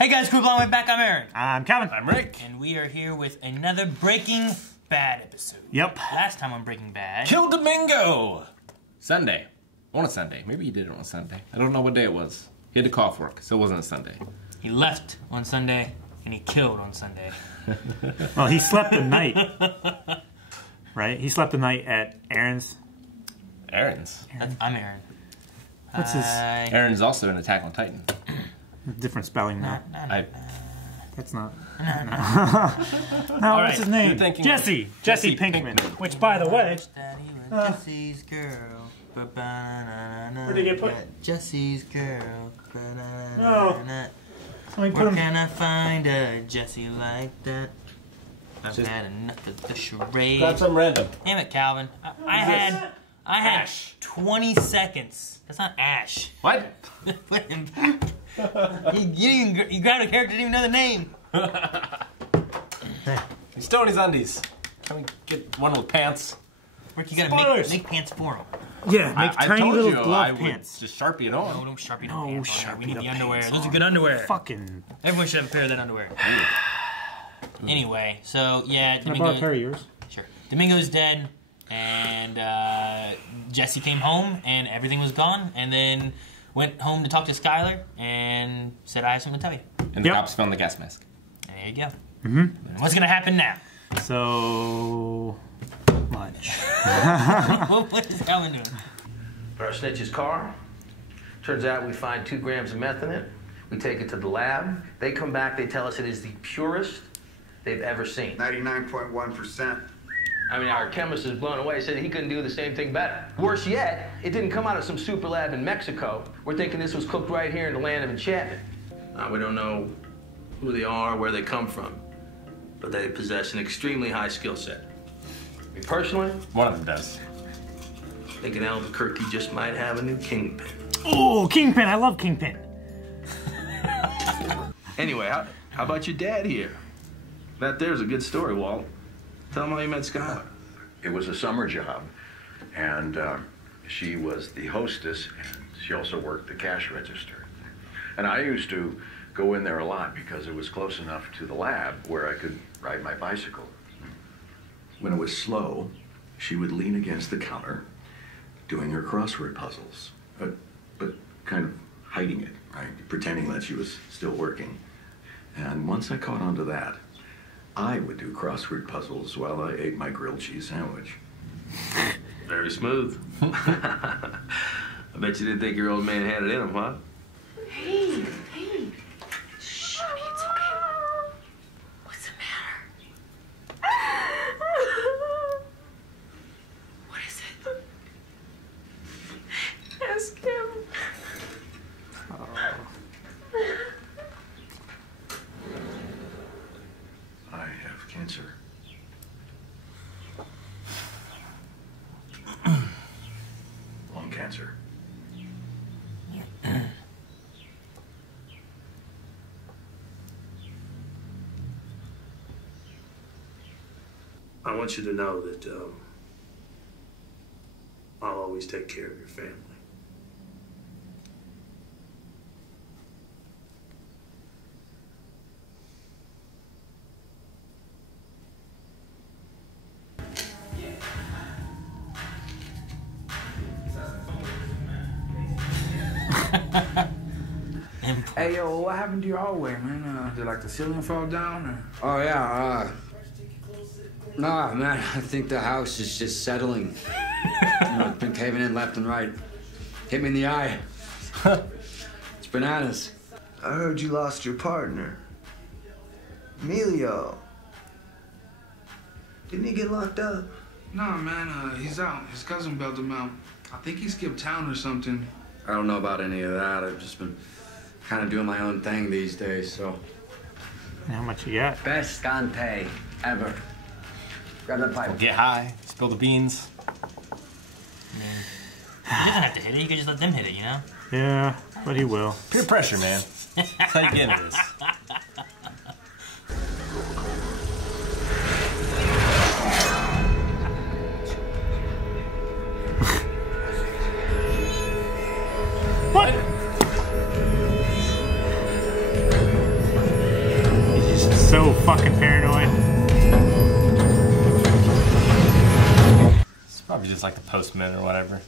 Hey guys, crew long way back. I'm Aaron. I'm Calvin. I'm Rick. And we are here with another Breaking Bad episode. Yep. Last time on Breaking Bad. Kill Domingo! Sunday. On a Sunday. Maybe he did it on a Sunday. I don't know what day it was. He had to call for work, so it wasn't a Sunday. He left on Sunday, and he killed on Sunday. Well, he slept the night. Right? He slept the night at Aaron's. Aaron's? I'm Aaron. What's his... Aaron's also an Attack on Titan. Different spelling now. That's not... No, All what's his name? Jesse Pinkman. Which, by the way... Jesse's girl. Where did he get put? Jesse's girl. No. Where can I find a Jesse like that? I've had enough of the charade. Grab some random. Damn it, Calvin. I had Ash. 20 seconds. That's not Ash. What? Put him back. You grabbed a character, didn't even know the name. He's still in his undies. Can we get one with pants? Rick, you gotta make pants for him. Yeah, make tiny little glove pants. Just Sharpie it on. No, don't Sharpie no No, pants. Sharpie We need the the underwear. pants Those are on. good underwear. Fucking... Everyone should have a pair of that underwear. Anyway, so yeah, Can I borrow a pair of yours? Sure. Domingo's dead, and Jesse came home, and everything was gone, and then went home to talk to Skyler, and said, I have something to tell you. And the cops found the gas mask. And there you go. And what's gonna happen now? So... much. What is Calvin doing? Our snitch's car. Turns out we find 2 grams of meth in it. We take it to the lab. They come back, they tell us it is the purest they've ever seen. 99.1%. I mean, our chemist is blown away, said he couldn't do the same thing better. Worse yet, it didn't come out of some super lab in Mexico. We're thinking this was cooked right here in the land of enchantment. We don't know who they are, where they come from, but they possess an extremely high skill set. Me personally, One of them does. thinking Albuquerque just might have a new kingpin. Oh, Kingpin! I love Kingpin. Anyway, how about your dad here? That there's a good story, Walt. Tell him how you met Skylar. It was a summer job, and she was the hostess, and she also worked the cash register. And I used to go in there a lot because it was close enough to the lab where I could ride my bicycle. When it was slow, she would lean against the counter, doing her crossword puzzles, but kind of hiding it, right? Pretending that she was still working. And once I caught on to that, I would do crossword puzzles while I ate my grilled cheese sandwich. Very smooth. I bet you didn't think your old man had it in him, huh? Hey. Shh, honey, it's okay. What's the matter? What is it? Ask him. I have cancer. Lung cancer. I want you to know that I'll always take care of your family. Hey, yo, what happened to your hallway, man? Did, like, the ceiling fall down, or? Oh, yeah, nah, man, I think the house is just settling. It's been caving in left and right. Hit me in the eye. It's bananas. I heard you lost your partner. Emilio. Didn't he get locked up? Nah, man, he's out. His cousin bailed him out. I think he skipped town or something. I don't know about any of that. I've just been kind of doing my own thing these days, so. How much you got? Best Gante ever. Grab that pipe. Get high, spill the beans. You doesn't have to hit it. You can just let them hit it, you know? Yeah, but he will. Peer pressure, man. That's how you get into this. What? fucking paranoid. It's probably just like the postman or whatever.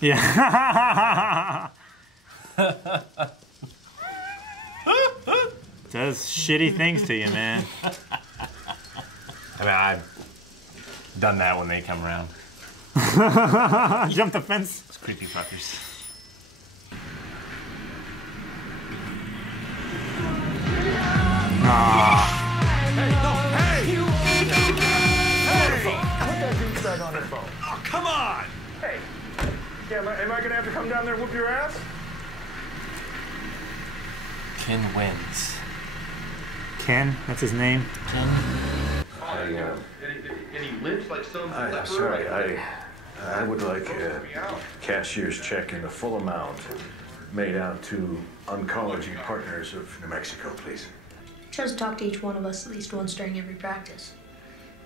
Yeah. Does shitty things to you, man. I mean, I've done that when they come around. Jump the fence. Those creepy fuckers. Put that douchebag on the phone. Oh, come on! Hey, yeah, am I gonna have to come down there and whoop your ass? Ken wins. Ken, that's his name. Ken. And he lives like some. I'm sorry. I would like a cashier's check in the full amount made out to Oncology Partners of New Mexico, please. Tries to talk to each one of us at least once during every practice.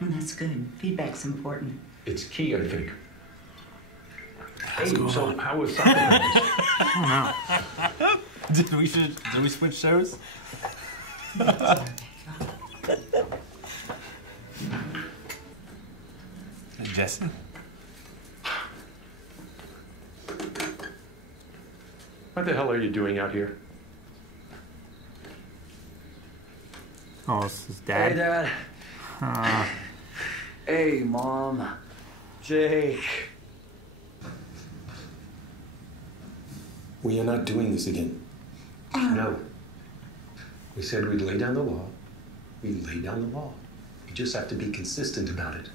Well, that's good. Feedback's important. It's key, I think. Hey, so how was Soccer? Did we switch shows? Jesse? What the hell are you doing out here? Oh, it's his dad. Hey, Dad. Hey, Mom. Jake. We are not doing this again. No. We said we'd lay down the law. We lay down the law. You just have to be consistent about it.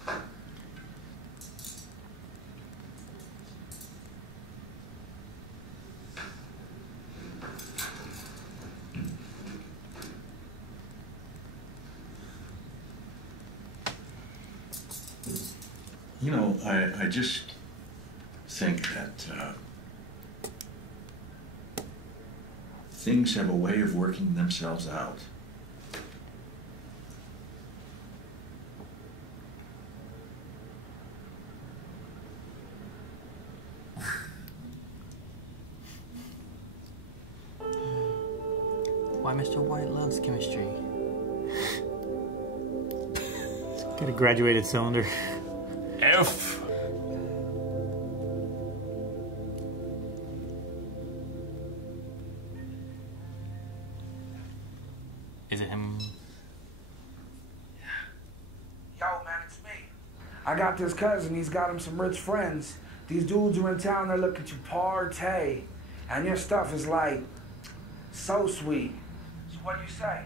You know, I just think that things have a way of working themselves out. Why Mr. White loves chemistry. Got a graduated cylinder. F. Is it him? Yo, man, it's me. I got this cousin. He's got him some rich friends. These dudes are in town. They're looking to partay. And your stuff is like so sweet. So what do you say?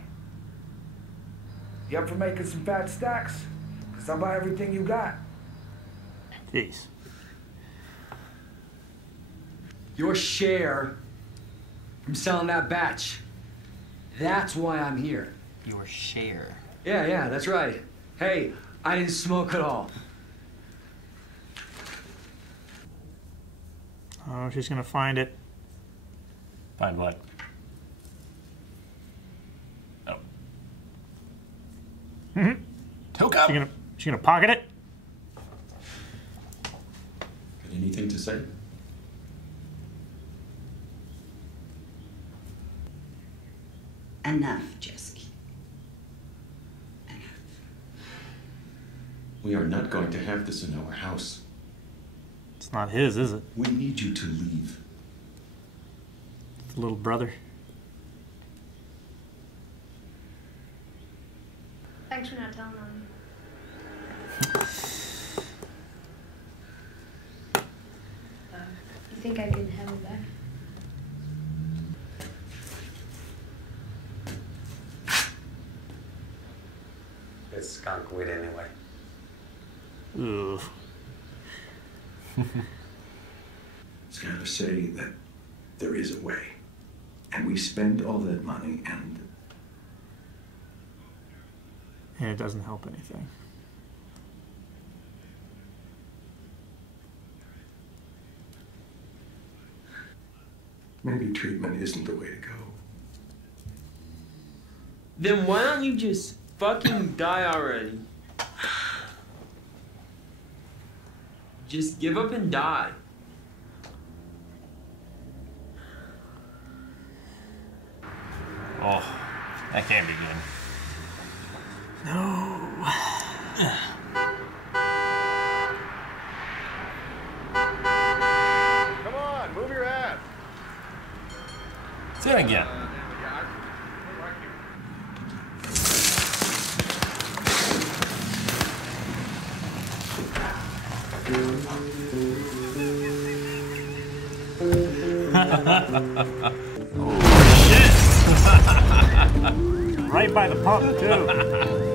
You up for making some fat stacks? Because I'll buy everything you got. Jeez. Your share from selling that batch. That's why I'm here. Your share. Yeah, that's right. Hey, I didn't smoke at all. Oh, she's gonna find it. Find what? Oh. Mm-hmm. Toke up. She gonna pocket it? Got anything to say? Enough, Jesse. Enough. We are not going to have this in our house. It's not his, is it? We need you to leave. It's the little brother. Thanks for not telling on me. You think I can have him back? It's skunk weed anyway. Ugh. It's got to say that there is a way. And we spend all that money and it doesn't help anything. maybe treatment isn't the way to go. Then why don't you just fucking die already? Just give up and die. Oh, that can't be good. No. Come on, move your ass. Say it again. Right by the pump, too.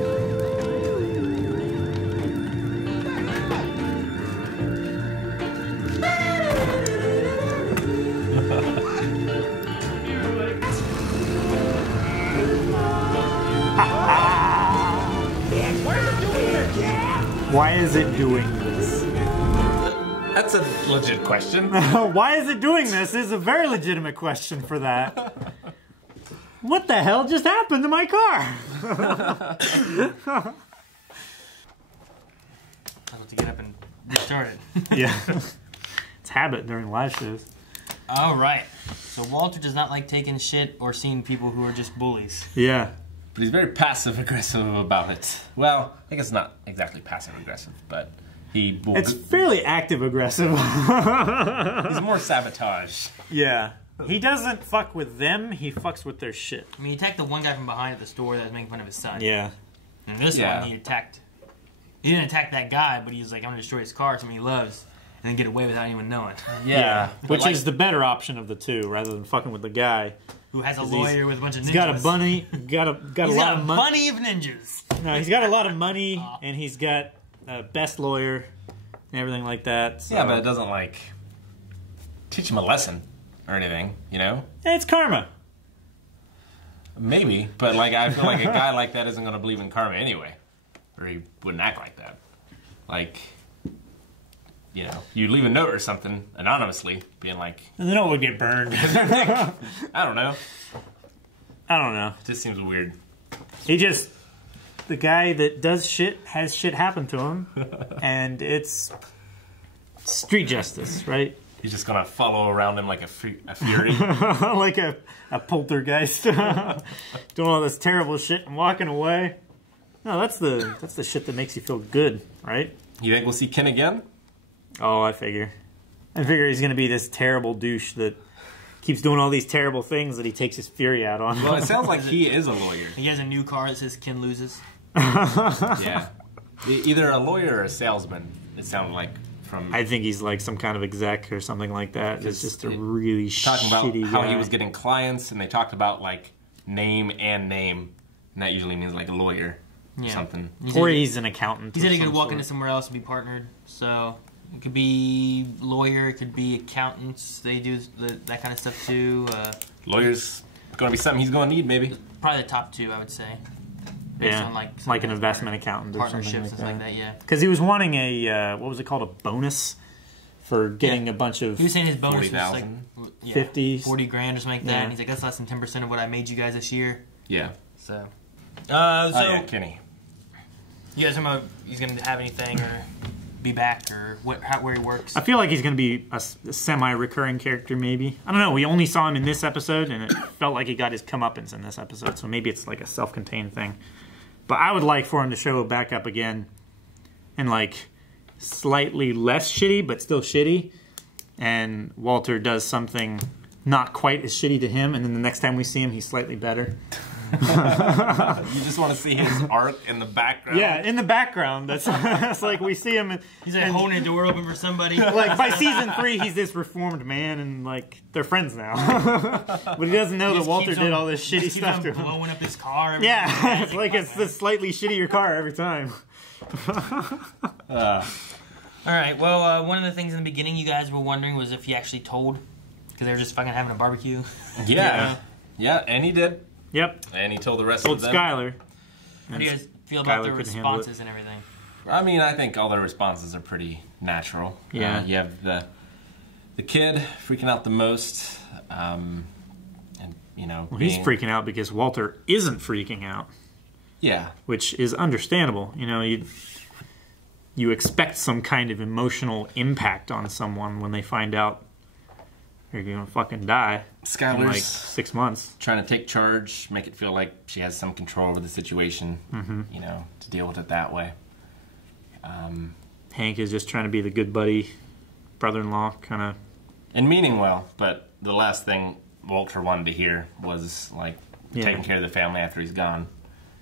Why is it doing this? That's a legit question. Why is it doing this is a very legitimate question for that. What the hell just happened to my car? I have to get up and restart it. Yeah. It's habit during live shows. All right. So Walter does not like taking shit or seeing people who are just bullies. Yeah. But he's very passive-aggressive about it. Well, I guess not exactly passive-aggressive, but he... It's fairly active-aggressive. He's more sabotage. Yeah. He doesn't fuck with them, he fucks with their shit. I mean, he attacked the one guy from behind at the store that was making fun of his son. Yeah. And this one, he didn't attack that guy, but he was like, I'm gonna destroy his car, something he loves, and then get away without anyone knowing. Yeah. Which is the better option of the two, rather than fucking with the guy. Who has a lawyer with a bunch of ninjas. He's got a bunny, got a lot of money. Bunny of ninjas. No, he's got a lot of money, and he's got a best lawyer, and everything like that. So. Yeah, but it doesn't, like, teach him a lesson or anything, you know? It's karma. Maybe, but, like, I feel like a guy like that isn't going to believe in karma anyway. Or he wouldn't act like that. Like, you know, you leave a note or something anonymously, being like... And the note would get burned. I don't know. I don't know. It just seems weird. He just... The guy that does shit has shit happen to him. And it's street justice, right? He's just going to follow around him like a fury. Like a poltergeist. Doing all this terrible shit and walking away. No, that's the shit that makes you feel good, right? You think we'll see Ken again? Oh, I figure he's going to be this terrible douche that keeps doing all these terrible things that he takes his fury out on. Well, it sounds like he is a lawyer. He has a new car that says Ken loses. Yeah. Either a lawyer or a salesman, it sounded like from... I think he's like some kind of exec or something like that. It's just a really talking shitty about how guy. he was getting clients, and they talked about, like, name, and that usually means, like, a lawyer or something. He's an accountant. He said he could walk into somewhere else and be partnered, so... It could be lawyer, it could be accountants. They do that kind of stuff too. Lawyer's going to be something he's going to need, maybe. Probably the top two, I would say. Based on like an investment accountant or something like that. Yeah. Because he was wanting a what was it called, a bonus for getting a bunch of. He was saying his bonus was like 50, 40 grand or something like that. And he's like, that's less than 10% of what I made you guys this year. Yeah. So. Yeah, Kenny. You guys know he's going to have anything or be back or where he works? I feel like he's going to be a semi-recurring character, maybe. I don't know. We only saw him in this episode, and it felt like he got his comeuppance in this episode, so maybe it's like a self-contained thing. But I would like for him to show back up again and, like, slightly less shitty, but still shitty. And Walter does something not quite as shitty to him, and then the next time we see him, he's slightly better. You just want to see his art in the background. Yeah, in the background. That's like we see him. He's like holding a door open for somebody. Like by season 3, he's this reformed man, and like they're friends now. But he doesn't know that Walter did all this shitty stuff to him. Blowing up his car. Yeah, it's like it's this slightly shittier car every time. All right. Well, one of the things in the beginning you guys were wondering was if he actually told, because they were just fucking having a barbecue. Yeah, and he did. Yep. And he told the rest of them. Skylar. How do you guys feel about their responses and everything? I mean, I think all their responses are pretty natural. Yeah. You have the kid freaking out the most, and you know. Well, he's freaking out because Walter isn't freaking out. Yeah. Which is understandable. You know, you expect some kind of emotional impact on someone when they find out you're gonna fucking die Skylar's in like 6 months. Trying to take charge, make it feel like she has some control over the situation, you know, to deal with it that way. Hank is just trying to be the good buddy, brother-in-law, kind of. And meaning well, but the last thing Walter wanted to hear was, like, taking care of the family after he's gone.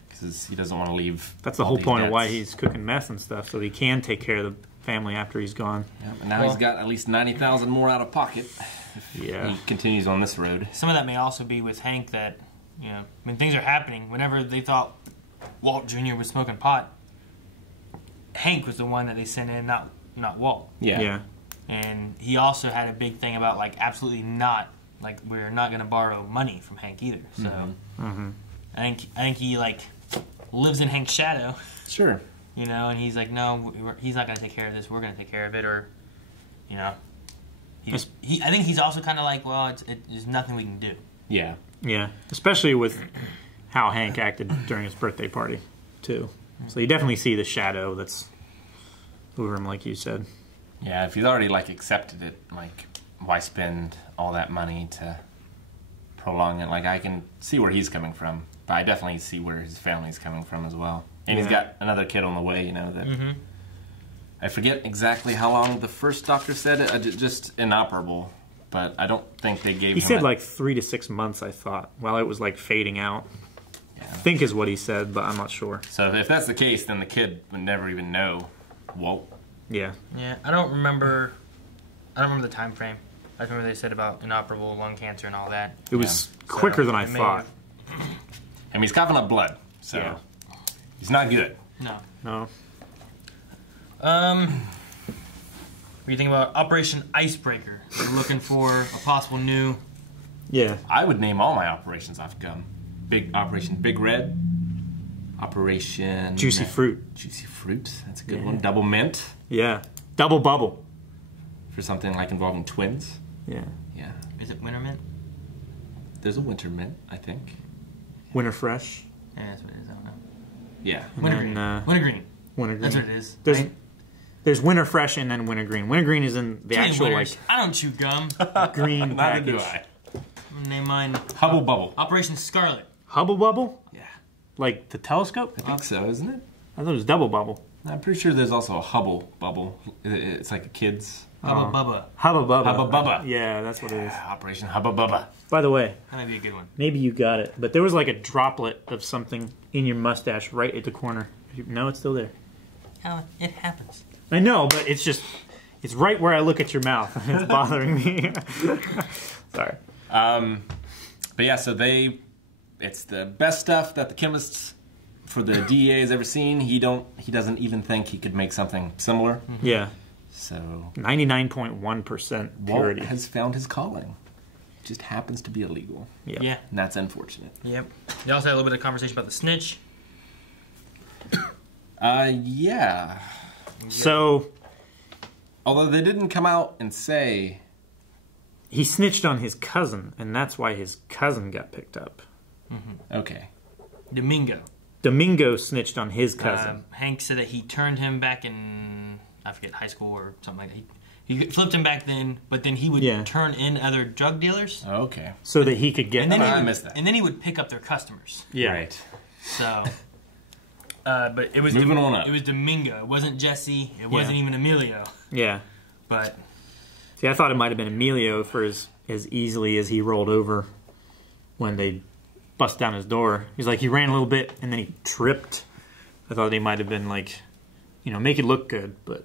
Because he doesn't want to leave. That's the whole point of why he's cooking meth and stuff, so he can take care of the family after he's gone. Yep, and now he's got at least $90,000 more out of pocket if he continues on this road. Some of that may also be with Hank that, you know, when things are happening, whenever they thought Walt Jr. was smoking pot, Hank was the one that they sent in, not Walt. Yeah. And he also had a big thing about, like, absolutely not, like, we're not going to borrow money from Hank either. So I think he, like, lives in Hank's shadow. Sure. You know, and he's like, no, he's not going to take care of this. We're going to take care of it, or, you know. I think he's also kind of like, well, there's nothing we can do. Yeah. Yeah. Especially with how Hank acted during his birthday party, too. So you definitely see the shadow that's over him, like you said. Yeah, if he's already, like, accepted it, like, why spend all that money to prolong it? Like, I can see where he's coming from, but I definitely see where his family's coming from as well. And he's got another kid on the way, you know, that... I forget exactly how long the first doctor said it, just inoperable, but I don't think they gave him... He said, like, 3 to 6 months, I thought, while it was, like, fading out. I think is what he said, but I'm not sure. So if that's the case, then the kid would never even know Walt. Yeah. Yeah, I don't remember the time frame. I remember they said about inoperable lung cancer and all that. It was quicker than I thought. I mean, he's coughing up blood, so he's not good. No. What do you think about Operation Icebreaker? We're looking for a possible new... Yeah. I would name all my operations off gum. Operation Big Red. Operation... Juicy Fruit. Juicy Fruit. That's a good one. Double Mint. Yeah. Double Bubble. For something like involving twins. Yeah. Yeah. Is it Winter Mint? There's a Winter Mint, I think. Winter Fresh. Yeah, that's what it is. I don't know. Yeah. Wintergreen. Wintergreen. Wintergreen. That's what it is. There's Winter Fresh and then Wintergreen. Wintergreen is in the actual, like... I don't chew gum. Green Neither package. do I. Name mine... Hubble Bubble. Operation Scarlet. Hubble Bubble? Yeah. Like the telescope? I think so, isn't it? I thought it was Double Bubble. I'm pretty sure there's also a Hubble Bubble. It's like a kid's... Hubba Bubba. Hubba Bubba. Hubba Bubba. Yeah, that's what it is. Operation Hubba Bubba. By the way... That might be a good one. Maybe you got it. But there was like a droplet of something in your mustache right at the corner. No, it's still there. Oh, it happens. I know, but it's just... It's right where I look at your mouth. It's bothering me. Sorry. But yeah, so it's the best stuff that the chemists for the DEA has ever seen. He doesn't even think he could make something similar. Yeah. So 99.1% purity. Walt has found his calling. It just happens to be illegal. Yeah. And that's unfortunate. Yep. You also had a little bit of conversation about the snitch. Yeah. So... Although they didn't come out and say... He snitched on his cousin, and that's why his cousin got picked up. Okay. Domingo snitched on his cousin. Hank said that he turned him back in, I forget, high school or something like that. He flipped him back then, but then he would turn in other drug dealers. Okay. So that he could get... And then I missed that. And then he would pick up their customers. Yeah. Right. So... but it was Moving on up. It was Domingo. It wasn't Jesse. It wasn't even Emilio. Yeah. But... See, I thought it might have been Emilio for as easily as he rolled over when they bust down his door. He's like, he ran a little bit, and then he tripped. I thought he might have been like, you know, make it look good, but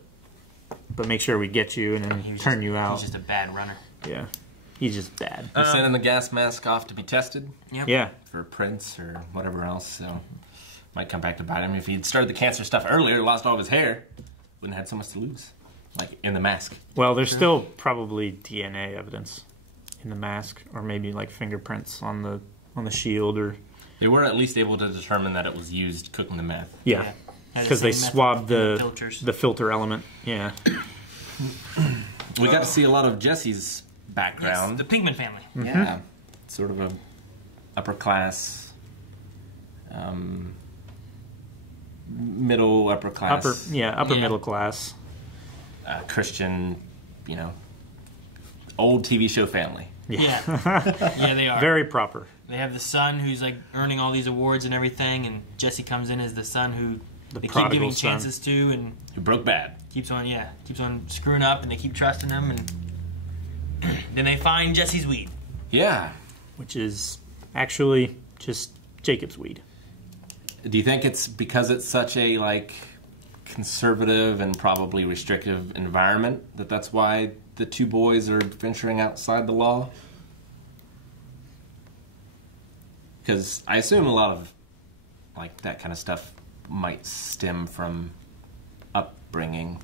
make sure we get you and then turn you out. He's just a bad runner. Yeah. He's just bad. They're sending the gas mask off to be tested. Yep. Yeah. For prints or whatever else, so... Might come back to bite him. If he'd started the cancer stuff earlier, lost all of his hair, wouldn't have had so much to lose. Like, in the mask. Well, there's still probably DNA evidence in the mask, or maybe like fingerprints on the shield, or... They were at least able to determine that it was used cooking the meth. Yeah, because they swabbed the filter element. Yeah. We got to see a lot of Jesse's background. Yes, the Pinkman family. Yeah. Sort of a upper class... middle, upper class. Upper middle class. Christian, you know, old TV show family. Yeah. Yeah, they are. Very proper. They have the son who's like earning all these awards and everything, and Jesse comes in as the son who they keep giving chances to, and who broke bad. Keeps on screwing up, and they keep trusting him, and then they find Jesse's weed. Yeah. Which is actually just Jacob's weed. Do you think it's because it's such a like conservative and probably restrictive environment that's why the two boys are venturing outside the law? Because I assume a lot of like that kind of stuff might stem from upbringing.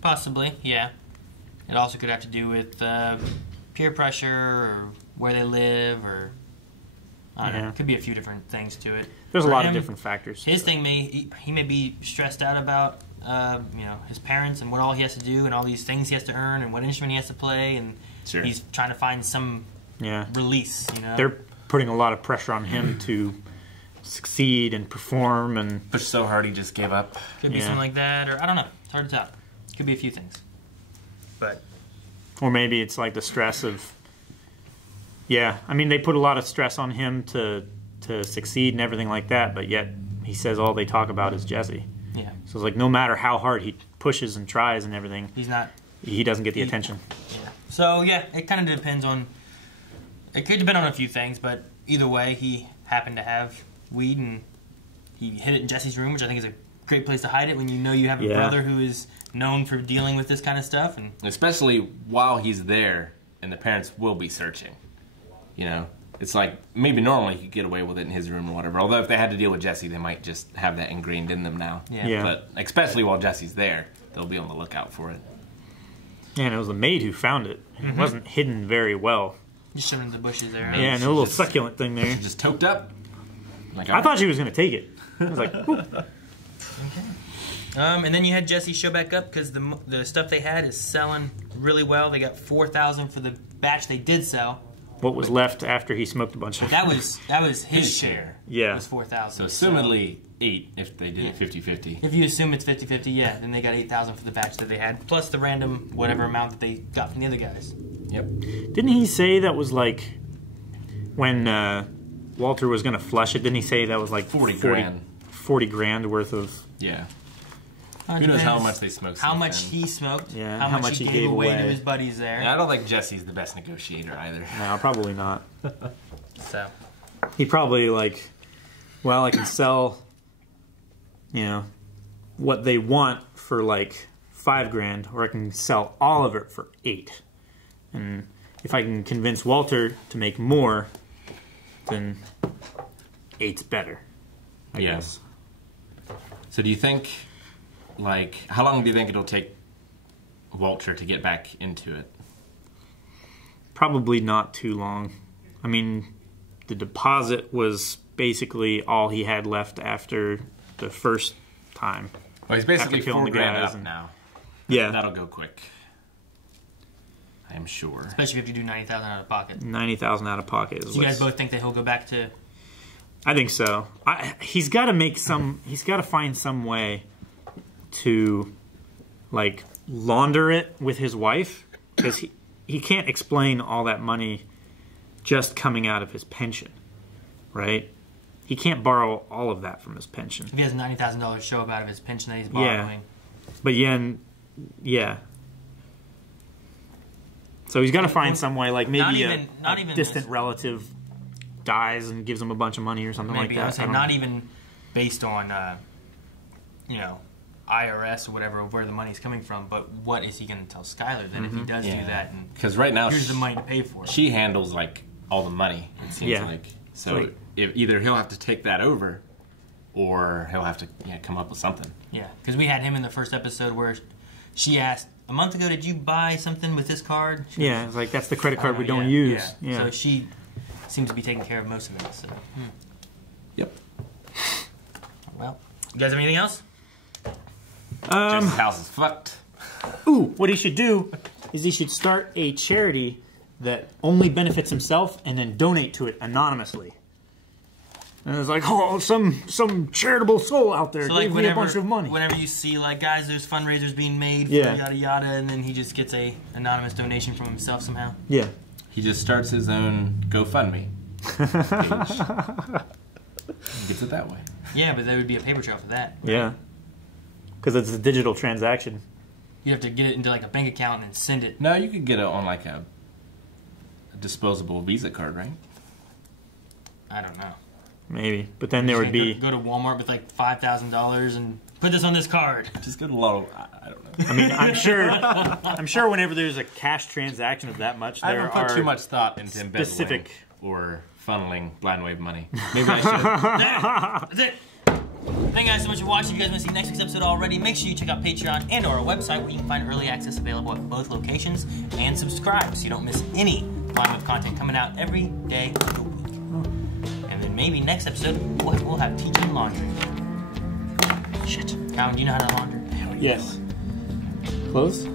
Possibly, yeah. It also could have to do with peer pressure or where they live, or I don't know. It could be a few different things to it. There's a lot of different factors. His thing he may be stressed out about his parents and what all he has to do and all these things he has to earn and what instrument he has to play, and he's trying to find some release. They're putting a lot of pressure on him to succeed and perform and push so hard he just gave up. Could be something like that, or I don't know. It's hard to tell. Could be a few things, but or maybe it's like the stress of I mean they put a lot of stress on him to succeed and everything like that, but yet he says all they talk about is Jesse. Yeah. So it's like no matter how hard he pushes and tries and everything, he doesn't get the attention. Yeah. So it kind of depends on. It could depend on a few things, but either way, he happened to have weed and he hid it in Jesse's room, which I think is a great place to hide it when you know you have a brother who is known for dealing with this kind of stuff, and especially while he's there and the parents will be searching. It's like maybe normally he could get away with it in his room or whatever. Although if they had to deal with Jesse, they might just have that ingrained in them now. Yeah. But especially while Jesse's there, they'll be on the lookout for it. Yeah, and it was the maid who found it. It wasn't hidden very well. Just shoving in the bushes there. Yeah, and a little succulent thing there. Just toked up. Like, I thought she was going to take it. I was like, okay. And then you had Jesse show back up because the stuff they had is selling really well. They got $4,000 for the batch they did sell. What was left after he smoked a bunch of that was his share. Yeah. It was $4,000. So assumedly 8 if they did it 50-50. If you assume it's 50-50, then they got $8,000 for the batch that they had, plus the random whatever amount that they got from the other guys. Yep. Didn't he say that was like when Walter was going to flush it? Didn't he say that was like 40 grand? 40 grand worth of. Yeah. Who knows how much they smoked? How much he smoked? Yeah. How much he gave away to his buddies there? Yeah, I don't think Jesse's the best negotiator either. No, probably not. So he probably well, I can sell, what they want for like $5 grand, or I can sell all of it for $8. And if I can convince Walter to make more, then 8's better, I guess. So do you think, how long do you think it'll take Walter to get back into it? Probably not too long. I mean, the deposit was basically all he had left after the first time. Well, he's basically $4 grand up now. Yeah. That'll go quick. I am sure. Especially if you do $90,000 out of pocket. $90,000 out of pocket. So you guys both think that he'll go back to... I think so. He's got to he's got to find some way to, launder it with his wife, because he can't explain all that money just coming out of his pension, right? He can't borrow all of that from his pension. If he has $90,000 show up out of his pension that he's borrowing. But yeah. So he's got to find some way, maybe a distant relative dies and gives him a bunch of money or something like that. I would say not even based on, IRS or whatever, of where the money's coming from, but what is he going to tell Skylar then if he does do that? Because right now, here's the money to pay for it. She handles, all the money, it seems like. So either he'll have to take that over, or he'll have to come up with something. Yeah, because we had him in the first episode where she asked, a month ago, did you buy something with this card? It's like, that's the credit card we don't use. Yeah. So she seems to be taking care of most of it. So. Yep. Well, you guys have anything else? Jesse's house is fucked. Ooh, what he should do is he should start a charity that only benefits himself and then donate to it anonymously. And it's like, oh, some charitable soul out there So gave me a bunch of money. Whenever you see, like, guys, there's fundraisers being made for Yeah. yada yada, and then he just gets a anonymous donation from himself somehow. Yeah. He just starts his own GoFundMe page. Gets it that way. Yeah, but there would be a paper trail for that. Yeah. Because it's a digital transaction. You have to get it into like a bank account and then send it. No, you could get it on like a disposable Visa card, right? I don't know. Maybe. But then there would be... Go to Walmart with like $5,000 and put this on this card. Just go to Lotto. I don't know. I mean, I'm sure whenever there's a cash transaction of that much, I there haven't put are too much thought into specific or funneling blind wave money. Maybe I should. That's it. Thank you guys so much for watching. If you guys want to see next week's episode already, make sure you check out Patreon and our website where you can find early access available at both locations, and subscribe so you don't miss any Blind Wave content coming out every day of the week. And then maybe next episode we'll have teaching laundry. Shit. Alan, do you know how to launder? Yes. Close?